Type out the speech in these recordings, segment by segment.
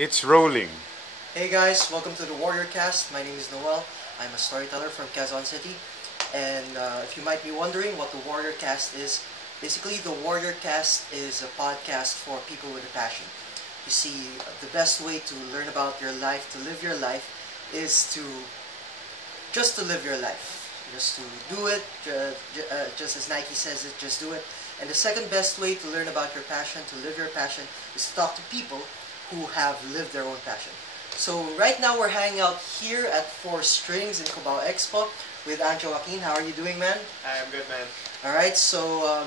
It's rolling. Hey guys, welcome to the WarriorCast. My name is Noel. I'm a storyteller from Quezon City. And if you might be wondering what the WarriorCast is, basically the WarriorCast is a podcast for people with a passion. You see, the best way to learn about your life, to live your life, is to just to live your life. Just to do it, just as Nike says it, just do it. And the second best way to learn about your passion, to live your passion, is to talk to people who have lived their own passion. So right now we're hanging out here at Four Strings in Cubao Expo with Anjo Joaquin. How are you doing, man? I'm good, man. Alright, so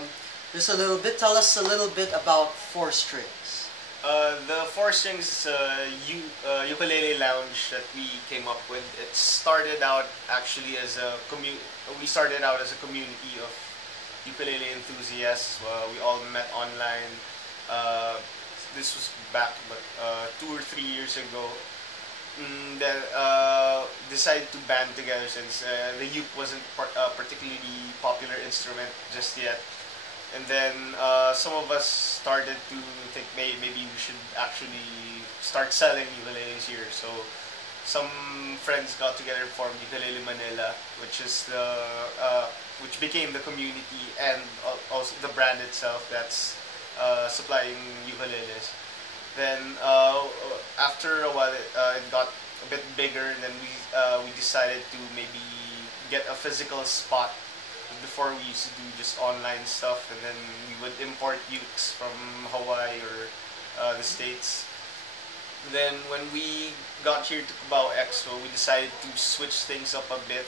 just a little bit, tell us a little bit about Four Strings. The Four Strings is a ukulele lounge that we came up with. It started out actually as a we started out as a community of ukulele enthusiasts. We all met online. This was back 2 or 3 years ago. Then decided to band together since the uke wasn't a particularly popular instrument just yet. And then some of us started to think maybe we should actually start selling ukuleles here. So some friends got together and formed Ukulele Manila, which is which became the community and also the brand itself that's supplying ukuleles. Then after a while, it got a bit bigger, and then we decided to maybe get a physical spot. Before we used to do just online stuff, and then we would import ukes from Hawaii or the States. Then when we got here to Cubao Expo, we decided to switch things up a bit.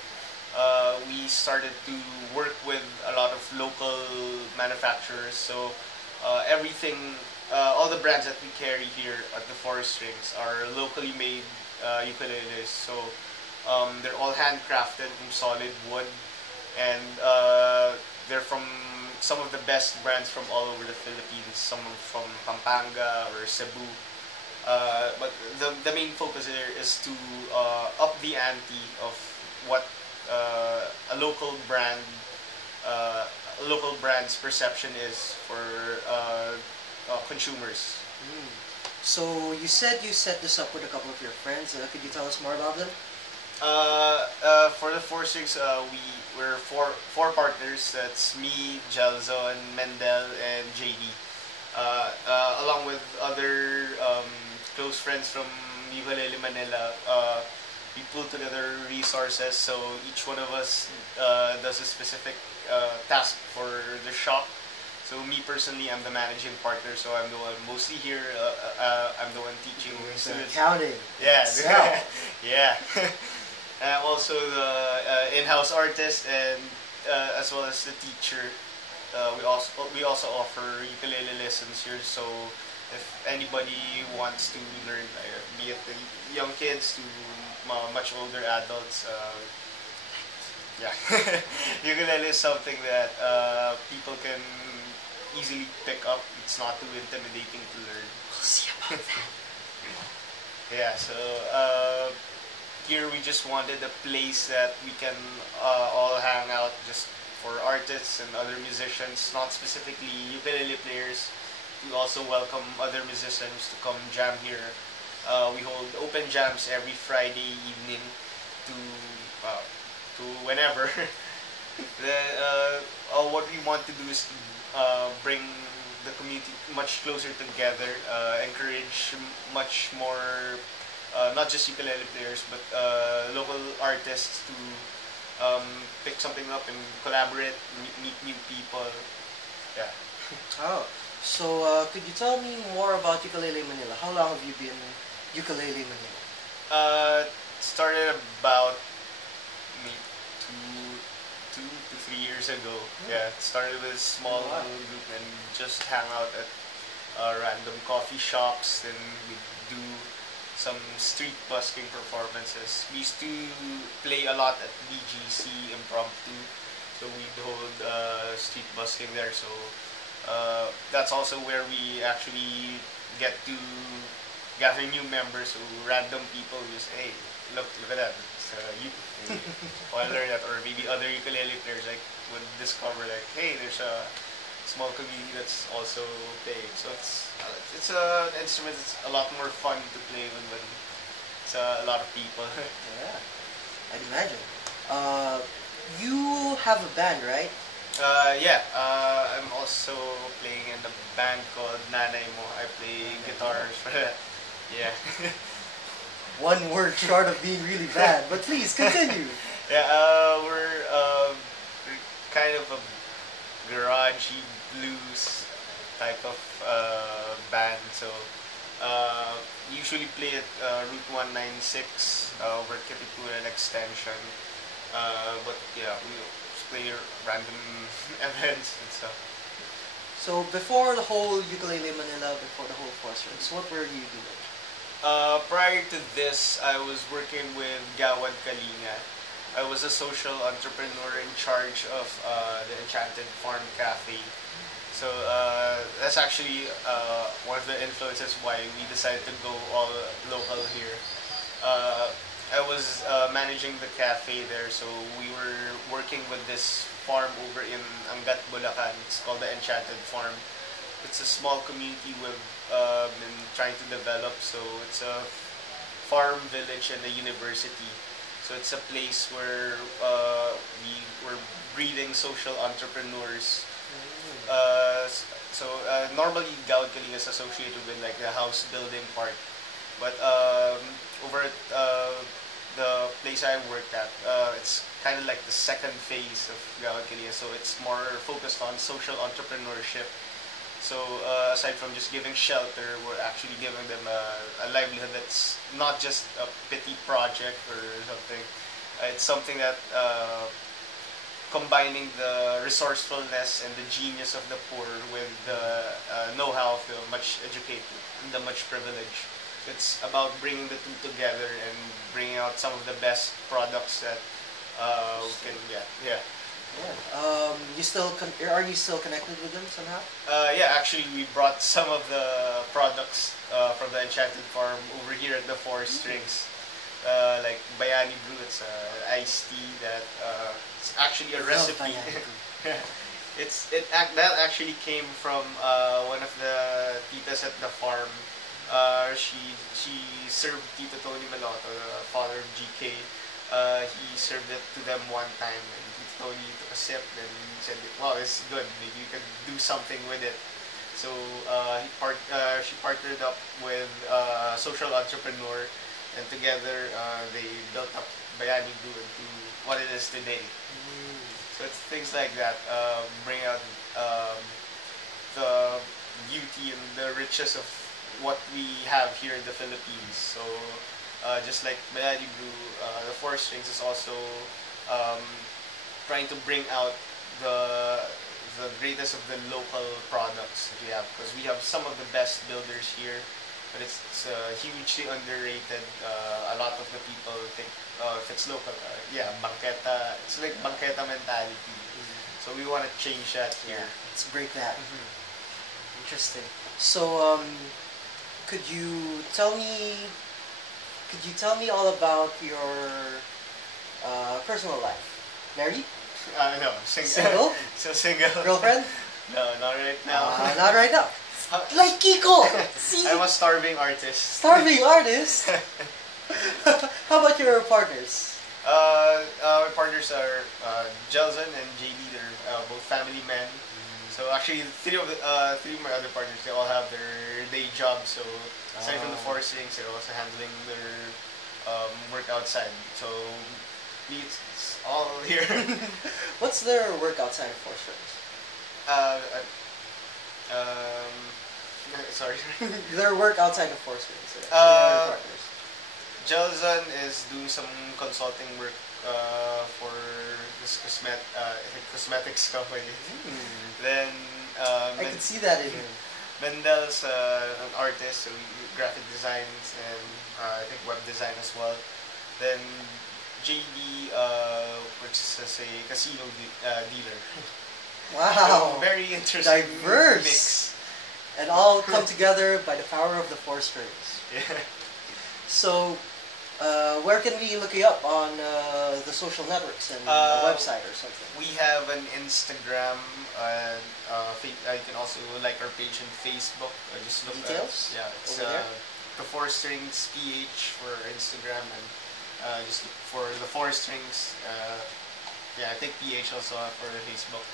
We started to work with a lot of local manufacturers, so everything, all the brands that we carry here at the Four Strings are locally made ukuleles. So they're all handcrafted from solid wood. And they're from some of the best brands from all over the Philippines. Some are from Pampanga or Cebu. But the main focus here is to up the ante of what a local brand's perception is for consumers. So you said you set this up with a couple of your friends. Could you tell us more about them? For the Four Strings, we're four partners. That's me, Jelzo, and Mendel, and JD. Along with other close friends from Ukulele Manila, we pull together resources. So each one of us does a specific task for the shop. So me personally, I'm the managing partner, so I'm the one mostly here. I'm the one teaching students. Accounting. Yeah, yeah. I'm also the in-house artist and as well as the teacher. We also offer ukulele lessons here. So if anybody wants to learn, be it the young kids to much older adults, yeah, ukulele is something that people can easily pick up. It's not too intimidating to learn. We'll see about that. Yeah. So. Here we just wanted a place that we can all hang out just for artists and other musicians, not specifically ukulele players. We also welcome other musicians to come jam here. We hold open jams every Friday evening to whenever. Then what we want to do is to bring the community much closer together, encourage much more not just ukulele players, but local artists to pick something up and collaborate, meet new people. Yeah. Oh, so could you tell me more about Ukulele Manila? How long have you been Ukulele Manila? Started about two to 3 years ago. Yeah, started with a small group and just hang out at random coffee shops. Then we do some street busking performances. We used to play a lot at BGC Impromptu, so we'd hold street busking there. So that's also where we actually get to gather new members. So random people just, hey, look at that. It's, you want to learn that, or maybe other ukulele players would discover hey, there's a small community that's also playing. So it's an instrument that's a lot more fun to play when it's a lot of people. Yeah, I'd imagine. You have a band, right? Yeah, I'm also playing in a band called Nanay Mo. I play guitars for that. Yeah. One word short of being really bad, but please continue. Yeah, we're kind of a garagey blues type of band. So usually play at Route 196 over Katipunan Extension. But yeah, we play random events and stuff. So before the whole Ukulele Manila, before the whole Foresters, what were you doing? Prior to this, I was working with Gawad Kalinga. I was a social entrepreneur in charge of the Enchanted Farm Cafe. So that's actually one of the influences why we decided to go all local here. I was managing the cafe there, so we were working with this farm over in Angat, Bulacan. It's called the Enchanted Farm. It's a small community we've been trying to develop. So it's a farm village and a university. So it's a place where we were breeding social entrepreneurs. Normally Gawad Kalinga is associated with like the house building part, but over at the place I worked at, it's kind of like the second phase of Gawad Kalinga. So it's more focused on social entrepreneurship. So aside from just giving shelter, we're actually giving them a livelihood that's not just a pity project or something. It's something that combining the resourcefulness and the genius of the poor with the know-how of the much educated and the much privileged. It's about bringing the two together and bringing out some of the best products that we can get. Yeah. Yeah. Are you still connected with them somehow? Yeah, actually we brought some of the products from the Enchanted Farm over here at the Four Strings. Like Bayani Brew, it's iced tea that it's actually a recipe. That actually came from one of the titas at the farm. She served Tito Tony Maloto, the father of GK. He served it to them one time, and Tito Tony took a sip and said, "Wow, it's good. Maybe you can do something with it." So she partnered up with a social entrepreneur, and together they built up Bayani Brew into what it is today. So it's things like that, bring out the beauty and the riches of what we have here in the Philippines. So just like Bayani Brew, the Four Strings is also trying to bring out the greatest of the local products that we have, because we have some of the best builders here, but it's hugely underrated. A lot of the people think if it's local, bangketa. It's like bangketa mentality. So we want to change that here. Yeah, let's break that. Interesting. So could you tell me all about your personal life? Married? No, single. Single? Still single. Girlfriend? No, not right now. Not right now. Like Kiko! See? I'm a starving artist. Starving artist? How about your partners? My partners are Jelson and JD. They're both family men. So actually, three of my other partners, they all have their day jobs. So aside from the Four Strings, they're also handling their work outside. So it's all here. What's their work outside of Four Strings? Sorry. Their work outside of Four Strings. Partners. Jelson is doing some consulting work for this cosmetics company. Then I can see that in him. Mendel's an artist, so graphic designs and I think web design as well. Then JD works as a casino dealer. Wow. So very interesting. Diverse. Mix. And all come together by the power of the Four Strings. Yeah. So, Where can we look you up on the social networks and a website or something? We have an Instagram, and you can also like our page on Facebook. Just look Details? It's over there? the 4 Strings PH for Instagram, and just look for the 4 Strings. I think PH also for Facebook.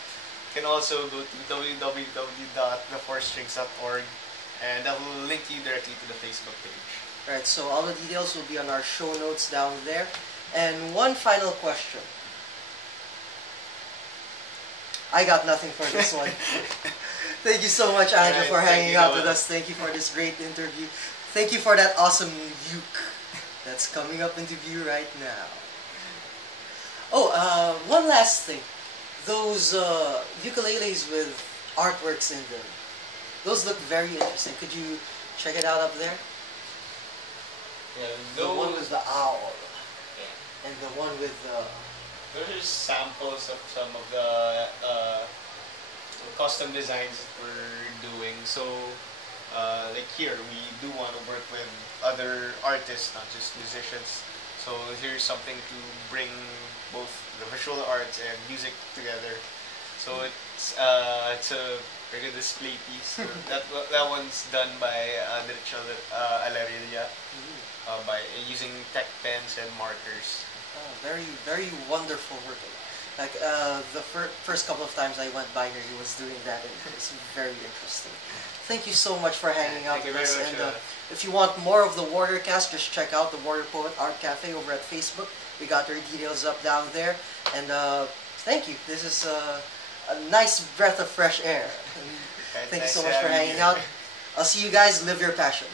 You can also go to www.the4strings.org, and that will link you directly to the Facebook page. Right, so all the details will be on our show notes down there. And one final question. I got nothing for this one. Thank you so much, Anjo, for hanging out with us. Thank you for this great interview. Thank you for that awesome uke that's coming up into view right now. Oh, one last thing. Those ukuleles with artworks in them, those look very interesting. Could you check it out up there? Yeah, the one with the owl, and the one with the... Those are samples of some of the custom designs that we're doing. So, like here, we do want to work with other artists, not just musicians. So here's something to bring both the visual arts and music together. So it's a very good display piece. that one's done by Diretso Alarilla. By using tech pens and markers. Oh, very, very wonderful work. Like the first couple of times I went by here, he was doing that, and it's very interesting. Thank you so much for hanging out with us. And if you want more of the WarriorCast, just check out the Warrior Poet Art Cafe over at Facebook. We got their details up down there. And thank you. This is a nice breath of fresh air. Thank you so much for hanging out. I'll see you guys. Live your passion.